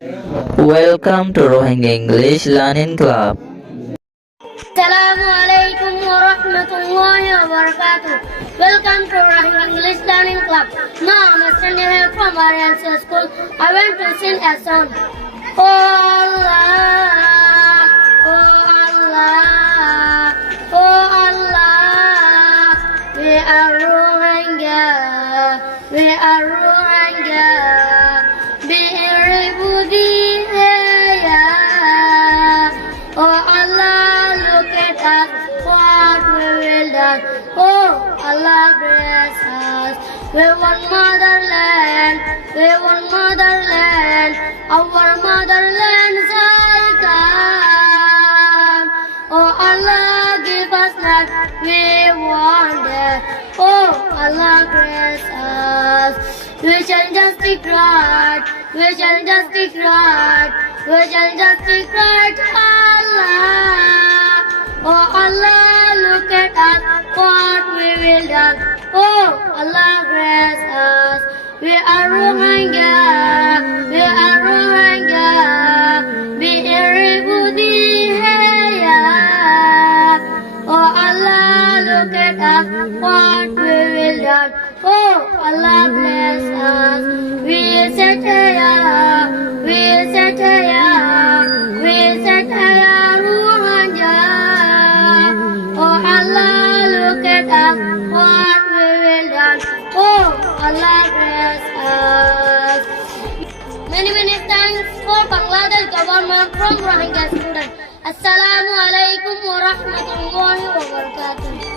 Welcome to Rohingya English Learning Club. Assalamu alaikum wa rahmatullahi wa barakatuh. Welcome to Rohingya English Learning Club. Now I'm standing here from our ancestral school. I want to sing a song. Oh Allah, oh Allah, oh Allah. We are Rohingya, we are Rohingya. Be everybody here. Oh Allah, look at us, what we will done. Oh Allah, bless us. We want motherland, we want motherland. Our motherland is Sarkar. Oh Allah, give us land, we want it. Oh Allah, bless us. We shall just take right, we shall just take right, we shall just take right, Allah. Oh Allah, look at us, what we will done. Oh Allah, bless us. We are Rohingya, we are Rohingya. Be everybody here. Oh Allah, look at us, what we will done. Oh Allah, bless us. We sit here, we sit here, we sit here, Rohingya. Oh Allah, look at us, what we will done. Oh Allah, bless us. Many thanks for Bangladesh government from Rohingya students. Assalamu alaikum wa rahmatullahi wa barakatuh.